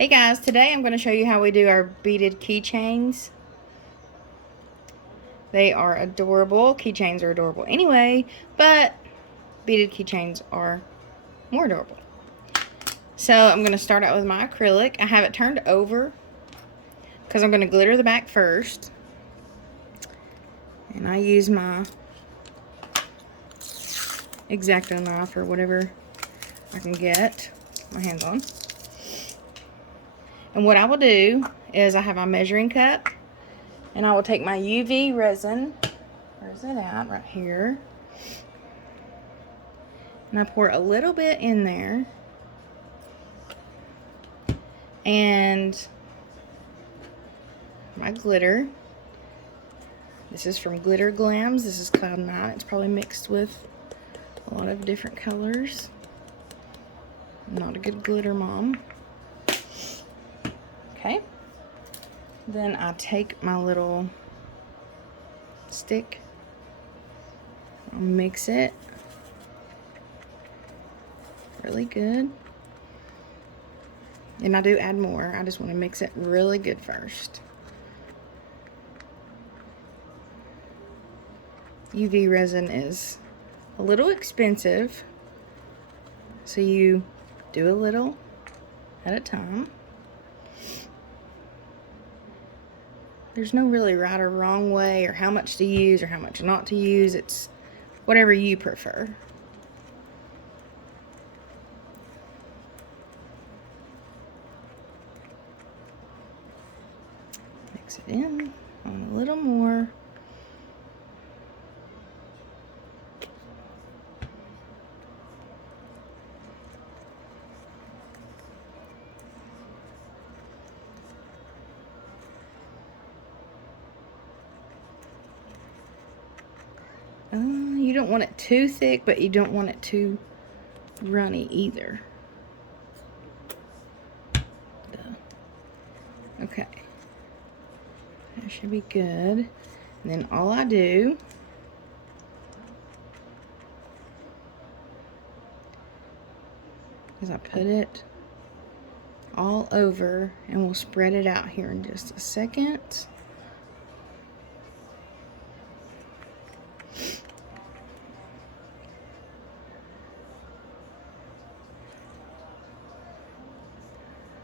Hey guys, today I'm going to show you how we do our beaded keychains. They are adorable. Keychains are adorable anyway, but beaded keychains are more adorable. So I'm going to start out with my acrylic. I have it turned over because I'm going to glitter the back first. And I use my X-Acto knife or whatever I can get my hands on. And what I will do is I have my measuring cup, and I will take my UV resin. Where's it at? Right here. And I pour a little bit in there. And my glitter. This is from Glitter Glams. This is Cloud 9. It's probably mixed with a lot of different colors. I'm not a good glitter mom. Okay. Then I take my little stick. I'll mix it really good. And I do add more. I just want to mix it really good first. UV resin is a little expensive, so you do a little at a time. There's no really right or wrong way or how much to use or how much not to use. It's whatever you prefer. Mix it in on a little more. You don't want it too thick, but you don't want it too runny either. Okay. That should be good. And then all I do is I put it all over, and we'll spread it out here in just a second.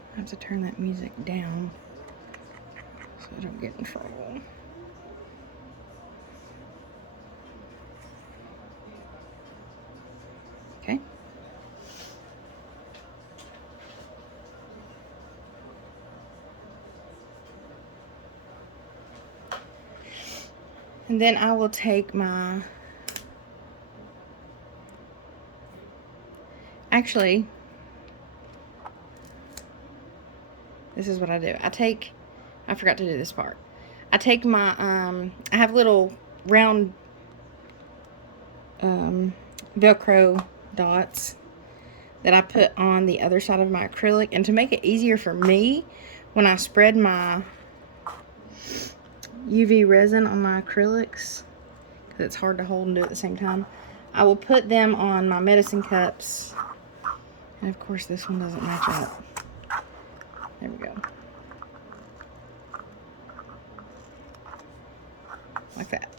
I have to turn that music down so I don't get in trouble. Okay. And then I will take my, actually, this is what I do. I forgot to do this part. I take my, I have little round Velcro dots that I put on the other side of my acrylic. And to make it easier for me, when I spread my UV resin on my acrylics, because it's hard to hold and do at the same time, I will put them on my medicine cups. And of course this one doesn't match up. There we go. Like that.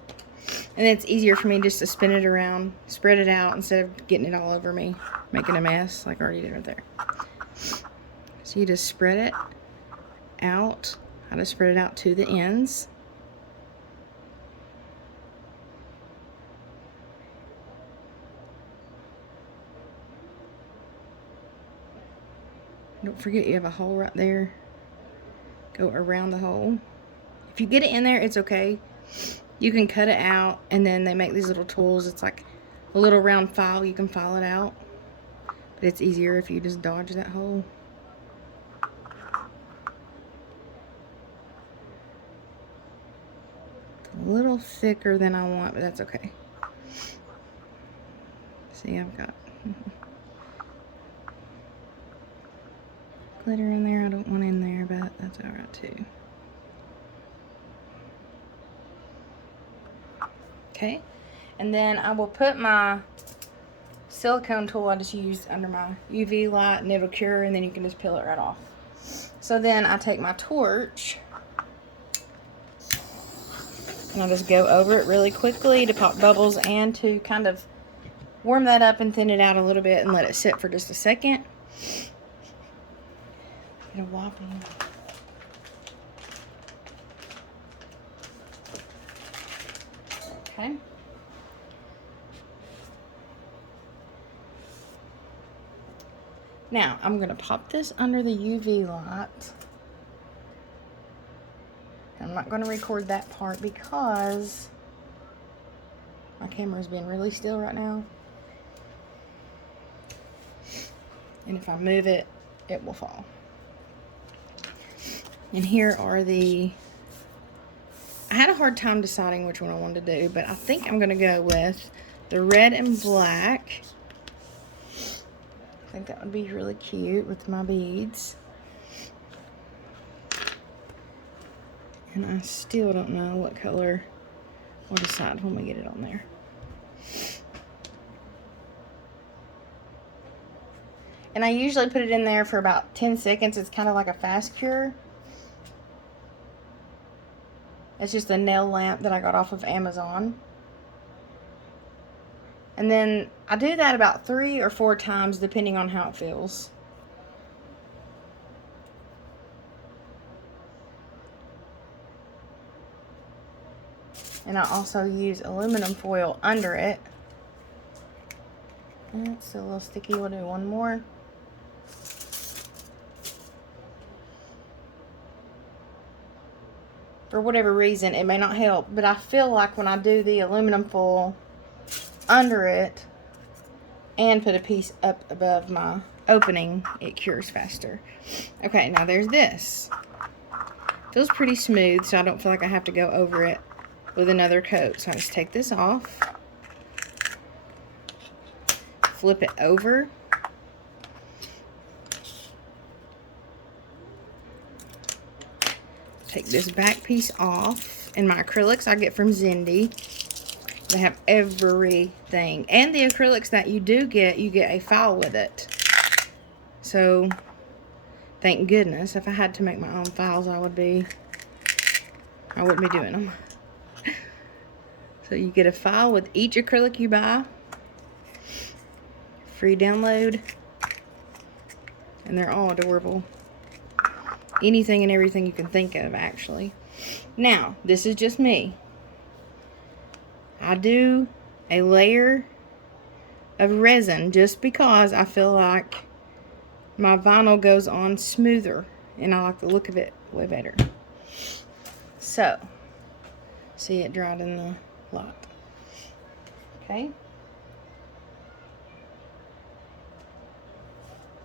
And it's easier for me just to spin it around, spread it out, instead of getting it all over me, making a mess like I already did right there. So you just spread it out. I just spread it out to the ends. Don't forget you have a hole right there. Go around the hole. If you get it in there, it's okay. You can cut it out, and then they make these little tools. It's like a little round file. You can file it out. But it's easier if you just dodge that hole. It's a little thicker than I want, but that's okay. See, I've got glitter in there I don't want in there, but that's alright too. Okay, and then I will put my silicone tool I just used under my UV light, and it'll cure, and then you can just peel it right off. So then I take my torch and I just go over it really quickly to pop bubbles and to kind of warm that up and thin it out a little bit and let it sit for just a second. Get a whopping. Okay. Now, I'm going to pop this under the UV light. I'm not going to record that part because my camera's being really still right now. And if I move it, it will fall. And here are the... I had a hard time deciding which one I wanted to do, but I think I'm going to go with the red and black. I think that would be really cute with my beads. And I still don't know what color. We'll decide when we get it on there. And I usually put it in there for about 10 seconds. It's kind of like a fast cure. It's just a nail lamp that I got off of Amazon. And then I do that about 3 or 4 times depending on how it feels. And I also use aluminum foil under it. It's a little sticky. We'll do one more. For whatever reason, it may not help, but I feel like when I do the aluminum foil under it and put a piece up above my opening, it cures faster. Okay, now there's this. Feels pretty smooth, so I don't feel like I have to go over it with another coat. So I just take this off, flip it over, take this back piece off, and my acrylics I get from Zindee. They have everything. And the acrylics that you do get, you get a file with it. So, thank goodness. If I had to make my own files, I wouldn't be doing them. So you get a file with each acrylic you buy. Free download. And they're all adorable. Anything and everything you can think of, actually. Now, this is just me. I do a layer of resin just because I feel like my vinyl goes on smoother and I like the look of it way better. So, see, it dried in the light. Okay.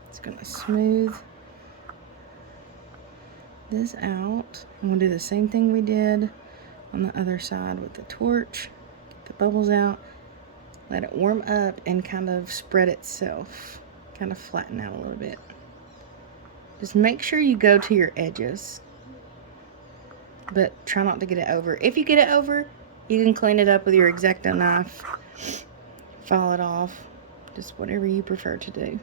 It's gonna smooth this out. I'm gonna do the same thing we did on the other side with the torch. Get the bubbles out, let it warm up and kind of spread itself, kind of flatten out a little bit. Just make sure you go to your edges, but try not to get it over. If you get it over, you can clean it up with your X-Acto knife, file it off, just whatever you prefer to do.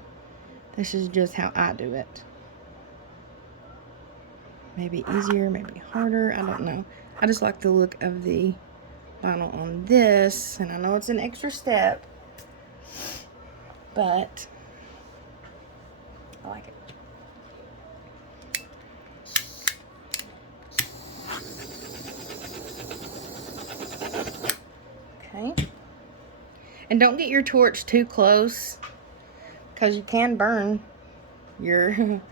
This is just how I do it. Maybe easier, maybe harder, I don't know. I just like the look of the vinyl on this, and I know it's an extra step, but I like it. Okay. And don't get your torch too close, because you can burn your, ask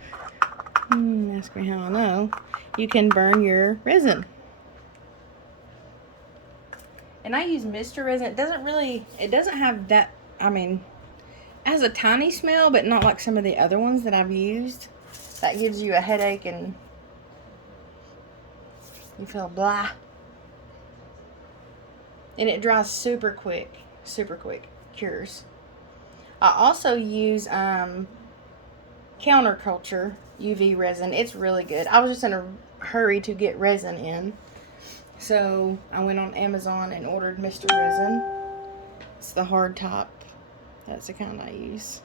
me how I know, you can burn your resin. And I use Mr. Resin. It doesn't have that, I mean, it has a tiny smell, but not like some of the other ones that I've used. That gives you a headache and you feel blah. And it dries super quick, cures. I also use Counterculture UV resin. It's really good. I was just in a hurry to get resin in. So I went on Amazon and ordered Mr. Resin. It's the hard top. That's the kind I use.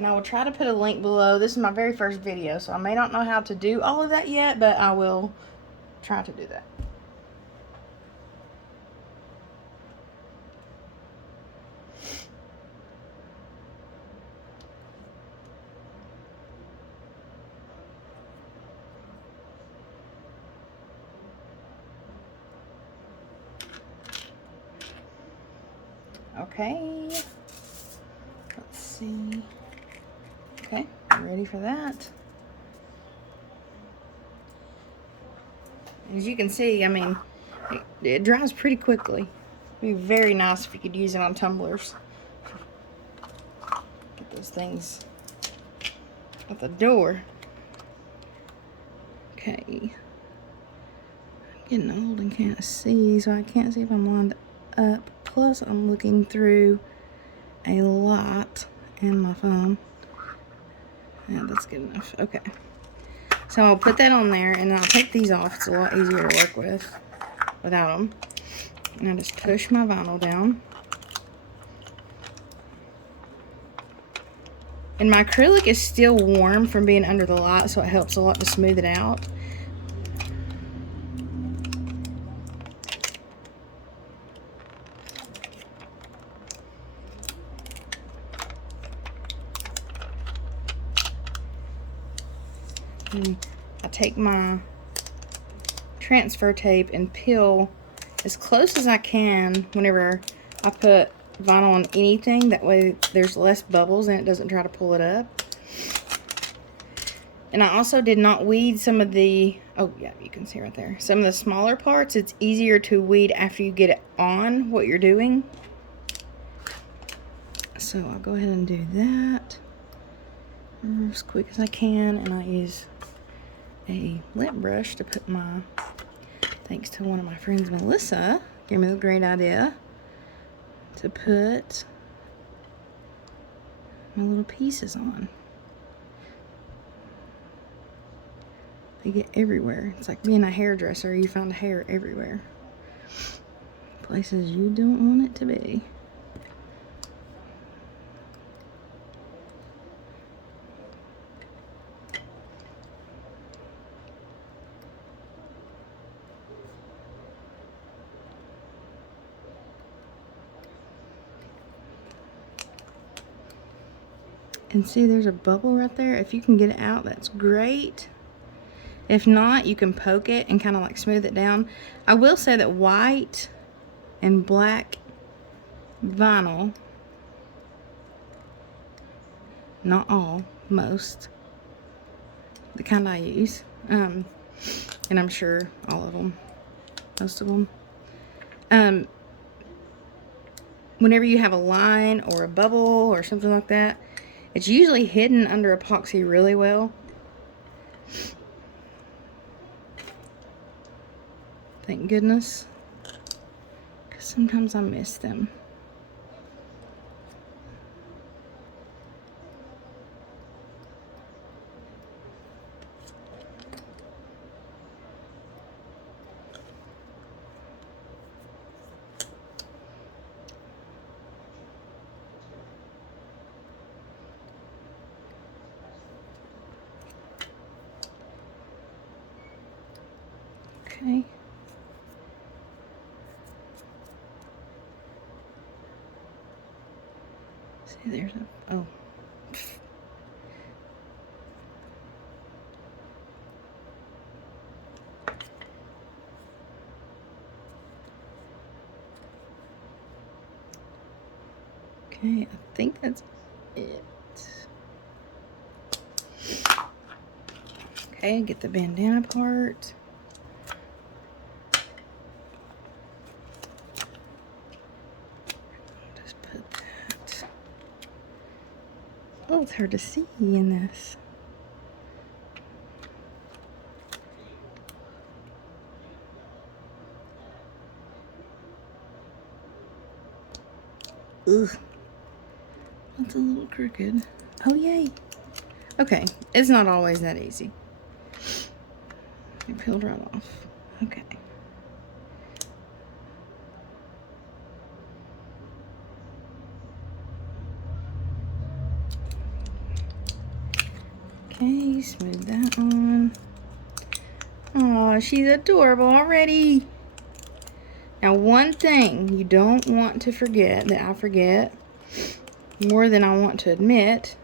And I will try to put a link below. This is my very first video, so I may not know how to do all of that yet, but I will try to do that. Okay, let's see. Okay, I'm ready for that. As you can see, I mean, it dries pretty quickly. It'd be very nice if you could use it on tumblers. Get those things at the door. Okay. I'm getting old and can't see, so I can't see if I'm lined up. Plus, I'm looking through a lot in my phone. Yeah, that's good enough. Okay. So I'll put that on there, and I'll take these off. It's a lot easier to work with without them. And I just push my vinyl down. And my acrylic is still warm from being under the light, so it helps a lot to smooth it out. And I take my transfer tape and peel as close as I can whenever I put vinyl on anything. That way there's less bubbles and it doesn't try to pull it up. And I also did not weed some of the, oh yeah, you can see right there, some of the smaller parts. It's easier to weed after you get it on what you're doing. So I'll go ahead and do that as quick as I can, and I use a lint brush to put my, thanks to one of my friends, Melissa, gave me the great idea to put my little pieces on. They get everywhere. It's like being a hairdresser. You find hair everywhere. Places you don't want it to be. And see, there's a bubble right there. If you can get it out, that's great. If not, you can poke it and kind of like smooth it down. I will say that white and black vinyl, not all, most, the kind I use, and I'm sure all of them, most of them, whenever you have a line or a bubble or something like that, it's usually hidden under epoxy really well. Thank goodness, because sometimes I miss them. Okay. See, there's a, oh. Okay, I think that's it. Okay, get the bandana part. Just put that. Oh, it's hard to see in this. Ugh. That's a little crooked. Oh, yay. Okay, it's not always that easy. It peeled right off. Okay. Okay, smooth that on. Oh, she's adorable already. Now, one thing you don't want to forget, that I forget more than I want to admit,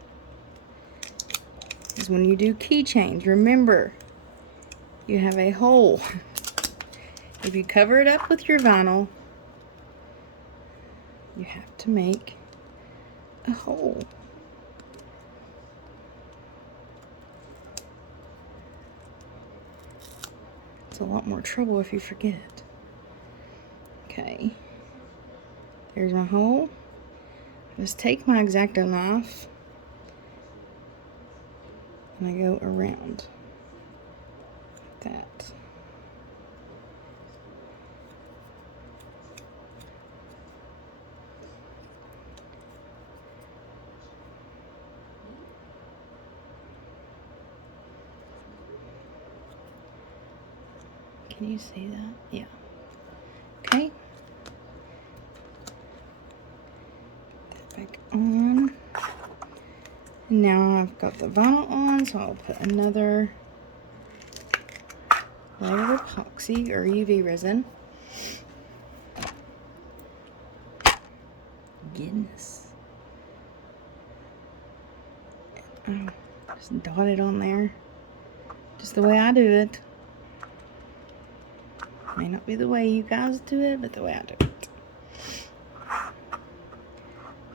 is when you do keychains, remember, you have a hole. If you cover it up with your vinyl, you have to make a hole. It's a lot more trouble if you forget. Okay, there's my hole. Just take my X-Acto knife and I go around like that. Can you see that? Yeah. Okay. Put that back on. And now I've got the vinyl on, so I'll put another layer of epoxy or UV resin. Goodness. Oh, just dot it on there. Just the way I do it. May not be the way you guys do it, but the way I do it.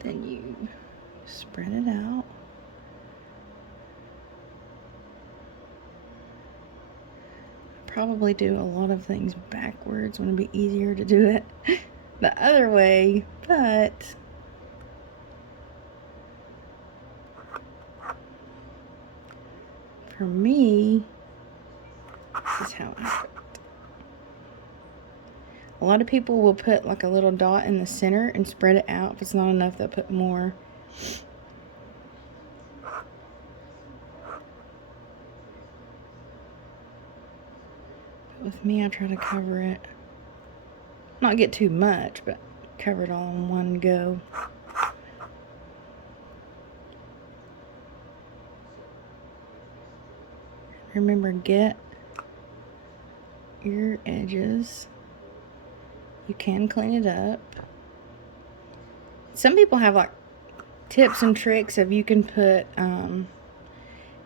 Then you spread it out. Probably do a lot of things backwards when it'd be easier to do it the other way, but for me, this is how I do it. A lot of people will put like a little dot in the center and spread it out. If it's not enough, they'll put more. But with me, I try to cover it. Not get too much, but cover it all in one go. Remember, get your edges. You can clean it up. Some people have like tips and tricks of you can put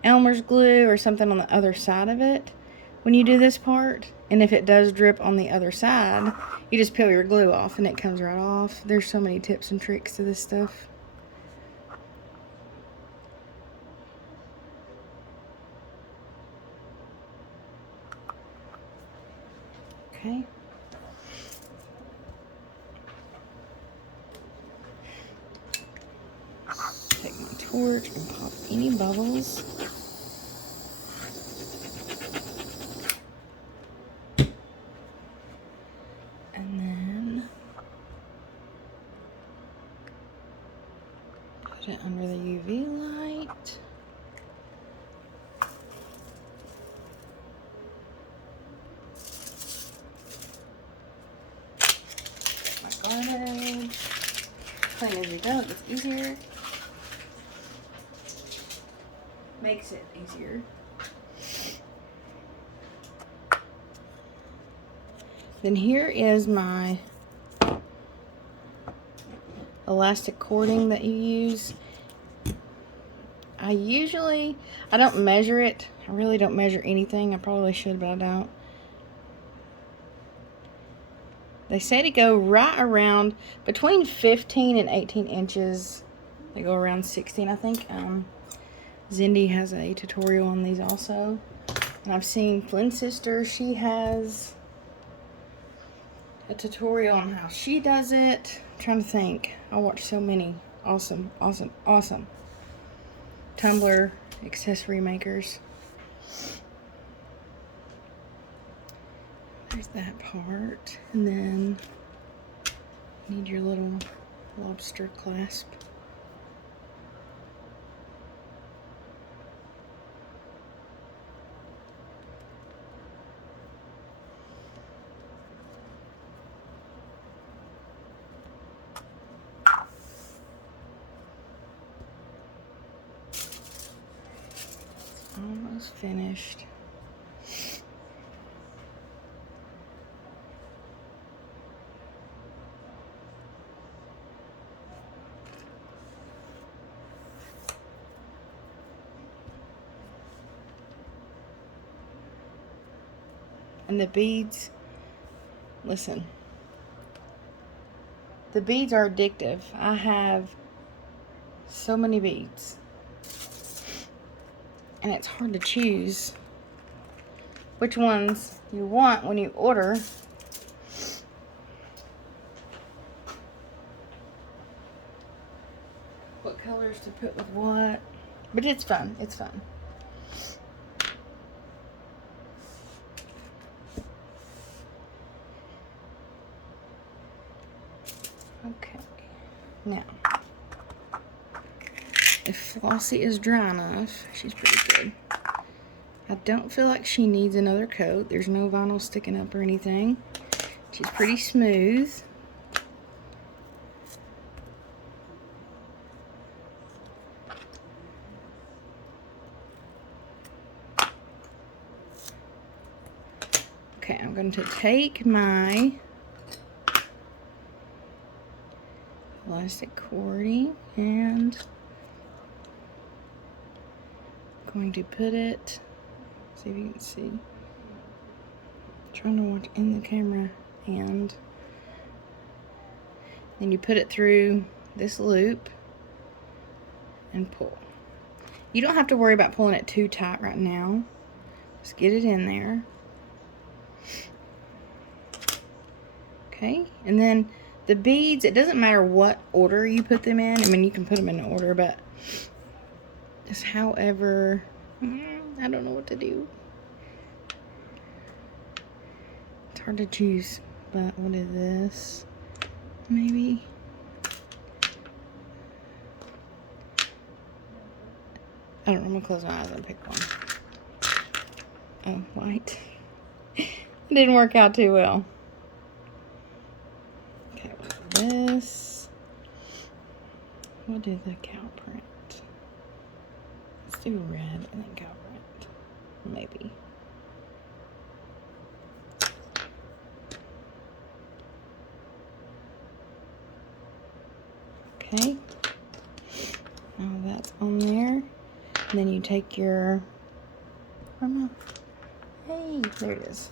Elmer's glue or something on the other side of it when you do this part. And if it does drip on the other side, you just peel your glue off and it comes right off. There's so many tips and tricks to this stuff. Okay. Take my torch and pop any bubbles. And then put it under the UV light. My garbage. Clean as you go, it gets easier. Makes it easier. Then here is my elastic cording that you use. I don't measure it. I really don't measure anything. I probably should, but I don't. They say to go right around between 15 and 18 inches. They go around 16, I think. Zindee has a tutorial on these also. And I've seen Flynn's sister, she has a tutorial on how she does it. I'm trying to think. I watch so many awesome tumbler accessory makers. There's that part. And then you need your little lobster clasp. Almost finished. And the beads, listen, the beads are addictive. I have so many beads, and it's hard to choose which ones you want when you order. What colors to put with what, but it's fun. It's fun. Okay, now, if Flossie is dry enough, she's pretty good. I don't feel like she needs another coat. There's no vinyl sticking up or anything. She's pretty smooth. Okay, I'm going to take my elastic cording and I'm going to put it, see if you can see, I'm trying to watch in the camera, and then you put it through this loop and pull. You don't have to worry about pulling it too tight right now. Just get it in there. Okay, and then the beads, it doesn't matter what order you put them in. I mean, you can put them in order, but just however, I don't know what to do. It's hard to choose, but what is this? Maybe. I don't know, I'm gonna close my eyes and pick one. Oh, white. It didn't work out too well. Okay, this. What is the cow print? Let's do red and then cow print. Maybe. Okay. Now that's on there. And then you take your, hey, there it is.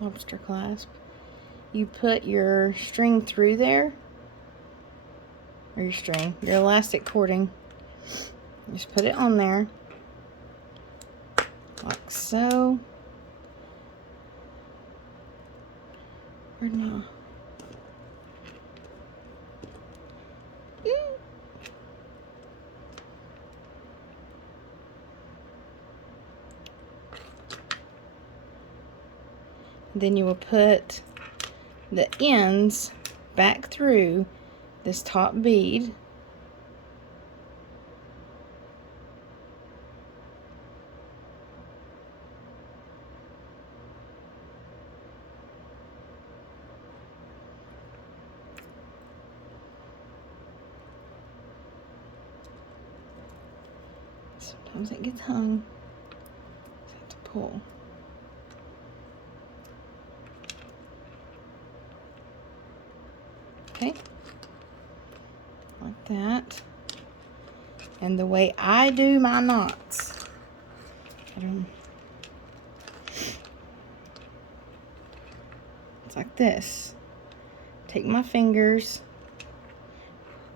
Lobster clasp. You put your string through there, or your elastic cording. Just put it on there, like so. Or no. Then you will put the ends back through this top bead. Sometimes it gets hung, so I have to pull. Okay, like that. And the way I do my knots, it's like this. Take my fingers,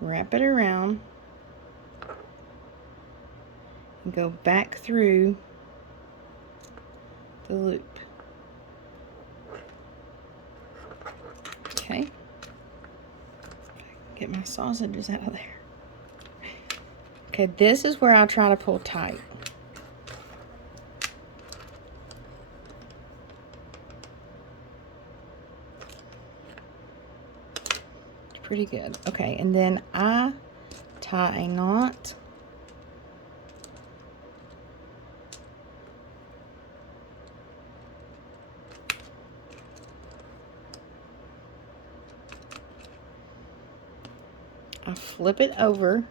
wrap it around, and go back through the loop. Okay. Get my sausages out of there. Okay, this is where I try to pull tight. It's pretty good. Okay, and then I tie a knot. I flip it over.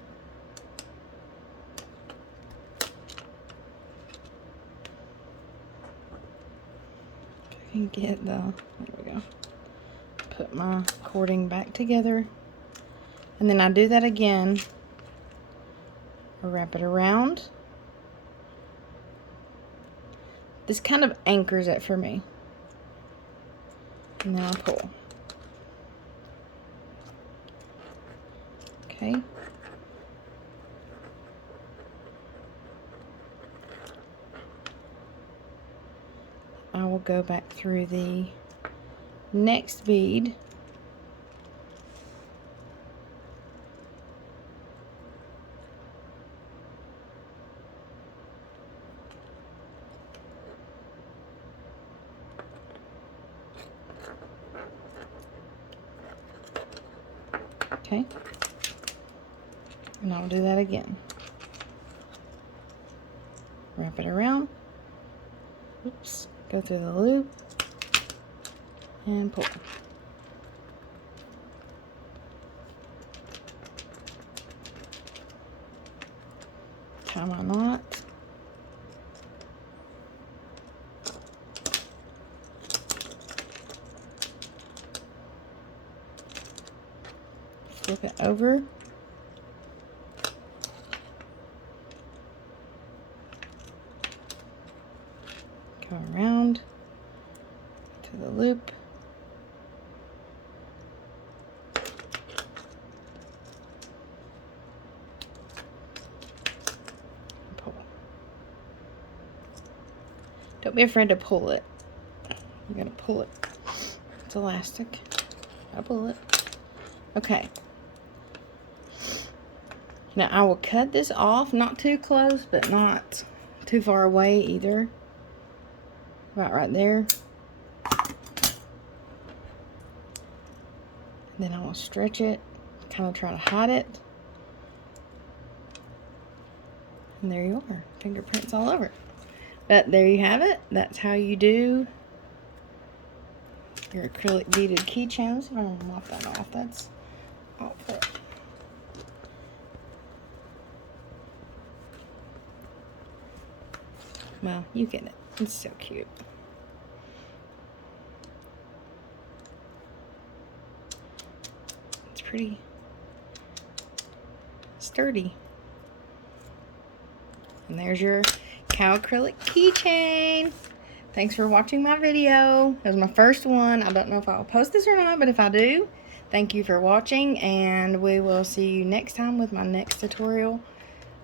And get there we go. Put my cording back together. And then I do that again. I wrap it around. This kind of anchors it for me. And then I pull. Okay. I will go back through the next bead. Okay. And I'll do that again. Wrap it around. Oops. Go through the loop. And pull. Tie my knot. Flip it over. Go around to the loop. Pull. Don't be afraid to pull it. You gotta pull it. It's elastic. Gotta pull it. Okay. Now I will cut this off, not too close, but not too far away either. About right there. Then I will stretch it, kind of try to hide it. And there you are, fingerprints all over it. But there you have it. That's how you do your acrylic beaded keychains. I'm gonna mop that off. That's awful. Well, you get it. It's so cute. It's pretty sturdy. And there's your cow acrylic keychain. Thanks for watching my video. It was my first one. I don't know if I'll post this or not, but if I do, thank you for watching, and we will see you next time with my next tutorial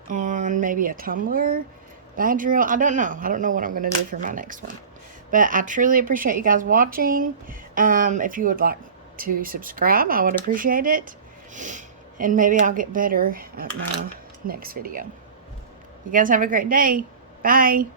on maybe a tumbler, badgerel. I don't know. I don't know what I'm going to do for my next one. But I truly appreciate you guys watching. If you would like to subscribe, I would appreciate it. And maybe I'll get better at my next video. You guys have a great day. Bye.